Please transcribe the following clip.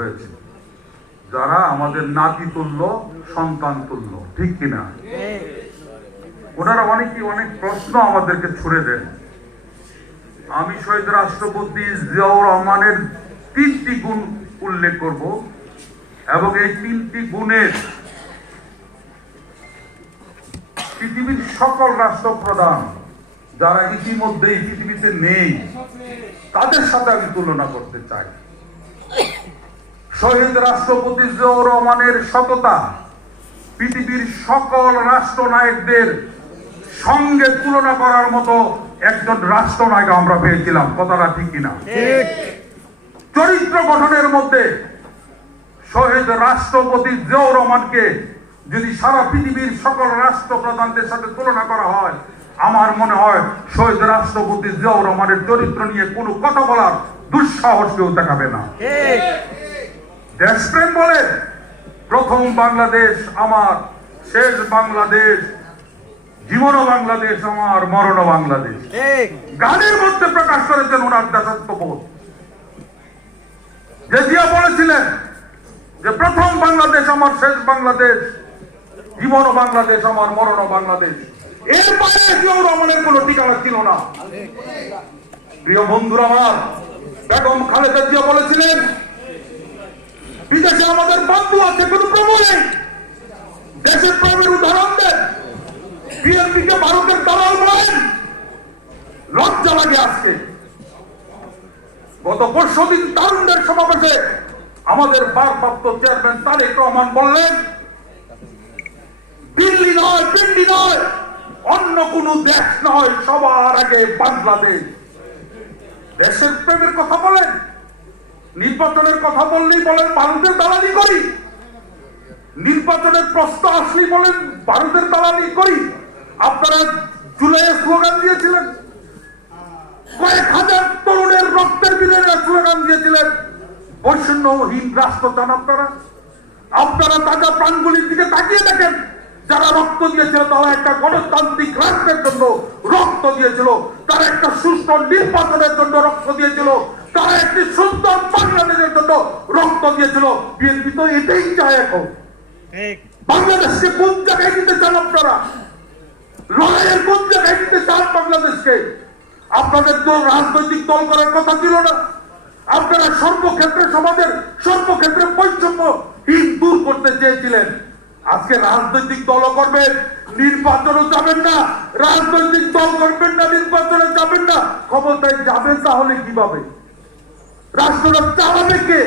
হয়েছে, যারা আমাদের নাতি তুল্য, সন্তান তুল্য, ঠিক কিনা? ওনারা অনেক প্রশ্ন আমাদেরকে ছুড়ে দেন। আমি শহীদ রাষ্ট্রপতি জিয়াউর রহমানের 3টি গুণ উল্লেখ করব এবং এই 3টি গুণের পৃথিবীর সকল রাষ্ট্রপ্রধান যারা ইতিমধ্যে এই পৃথিবীতে নেই তাদের সাথে আমি তুলনা করতে চাই। শহীদ রাষ্ট্রপতি জিয়াউর রহমানের সততা পৃথিবীর সকল রাষ্ট্রনায়কদের সঙ্গে তুলনা করার মতো একজন রাষ্ট্রনায়ক আমরা পেয়েছিলাম। কথাটা ঠিক কিনা? চরিত্র গঠনের মধ্যে শহীদ রাষ্ট্রপতি জিয়াউর রহমানকে যদি সারা পৃথিবীর সকল রাষ্ট্রপ্রধানদের সাথে তুলনা করা হয়, আমার মনে হয় শহীদ রাষ্ট্রপতি জিয়াউর রহমানের চরিত্র নিয়ে কোনো কথা বলার দুঃসাহস কেউ দেখাবে না। দেশপ্রেম বলে প্রথম বাংলাদেশ আমার, শেষ বাংলাদেশ, জীবনও বাংলাদেশ আমার, মরণও বাংলাদেশ, গানের মধ্যে প্রকাশ করেছেন ওনার দেশাত্মবোধ। যে জিয়া বলেছিলেন যে প্রথম বাংলাদেশ আমার, শেষ বাংলাদেশ, জীবনও বাংলাদেশ আমার, মরণও বাংলাদেশ, এর বাইরে জিয়াউর রহমানের কোনো ঠিকানা ছিল না। প্রিয় বন্ধুরা আমার, বেগম খালেদা জিয়া বলেছিলেন বিদেশে আমাদের বন্ধু আছে, কোনো প্রভু নেই, দেশের প্রেমের উদাহরণ দেন। বিএনপি কে ভারতের দালাল বলেন, লজ্জা লাগে আজকে। গত পরশুদিন তারুণ্যের সমাবেশে আমাদের ভারপ্রাপ্ত চেয়ারম্যান তারেক রহমান বললেন দিল্লি নয়, পিন্ডি নয়, অন্য কোন দেশ নয়, সবার আগে বাংলাদেশ। দেশের প্রেমের কথা বলেন, নির্বাচনের কথা বললেই বলেন ভারতের দালালি করি, নির্বাচনের প্রশ্ন আসলেই বলেন ভারতের দালালি করি। আপনারা জুলাইয়ে স্লোগান দিয়েছিলেন, কয়েক হাজার তরুণের রক্তের বিনিময়ে স্লোগান দিয়েছিলেন বৈষম্যহীন রাষ্ট্র চান আপনারা। আপনারা তাজা প্রাণগুলির দিকে তাকিয়ে দেখেন, যারা রক্ত দিয়েছিল তারা একটা গণতান্ত্রিক রাষ্ট্রের জন্য রক্ত দিয়েছিল, তারা একটা সুষ্ঠু নির্বাচনের জন্য রক্ত দিয়েছিল, তারা একটি সুন্দর বাংলাদেশের জন্য রক্ত দিয়েছিল। বিএনপি তো এটাই চায়। এখন বাংলাদেশকে কোন জায়গায় নিতে চান আপনারা? লড়াইয়ের কোন জায়গায় নিতে চান বাংলাদেশকে? আপনাদের তো রাজনৈতিক দল করার কথা ছিল না। আপনারা সর্বক্ষেত্রে সমাজের সর্বক্ষেত্রে বৈষম্যহীন দূর করতে চেয়েছিলেন। আজকে রাজনৈতিক দল করবেন, নির্বাচনে যাবেন না, রাজনৈতিক দল করবেন না, নির্বাচনে যাবেন না, ক্ষমতায় যাবেন তাহলে কিভাবে? রাষ্ট্রটা চালাবে কে?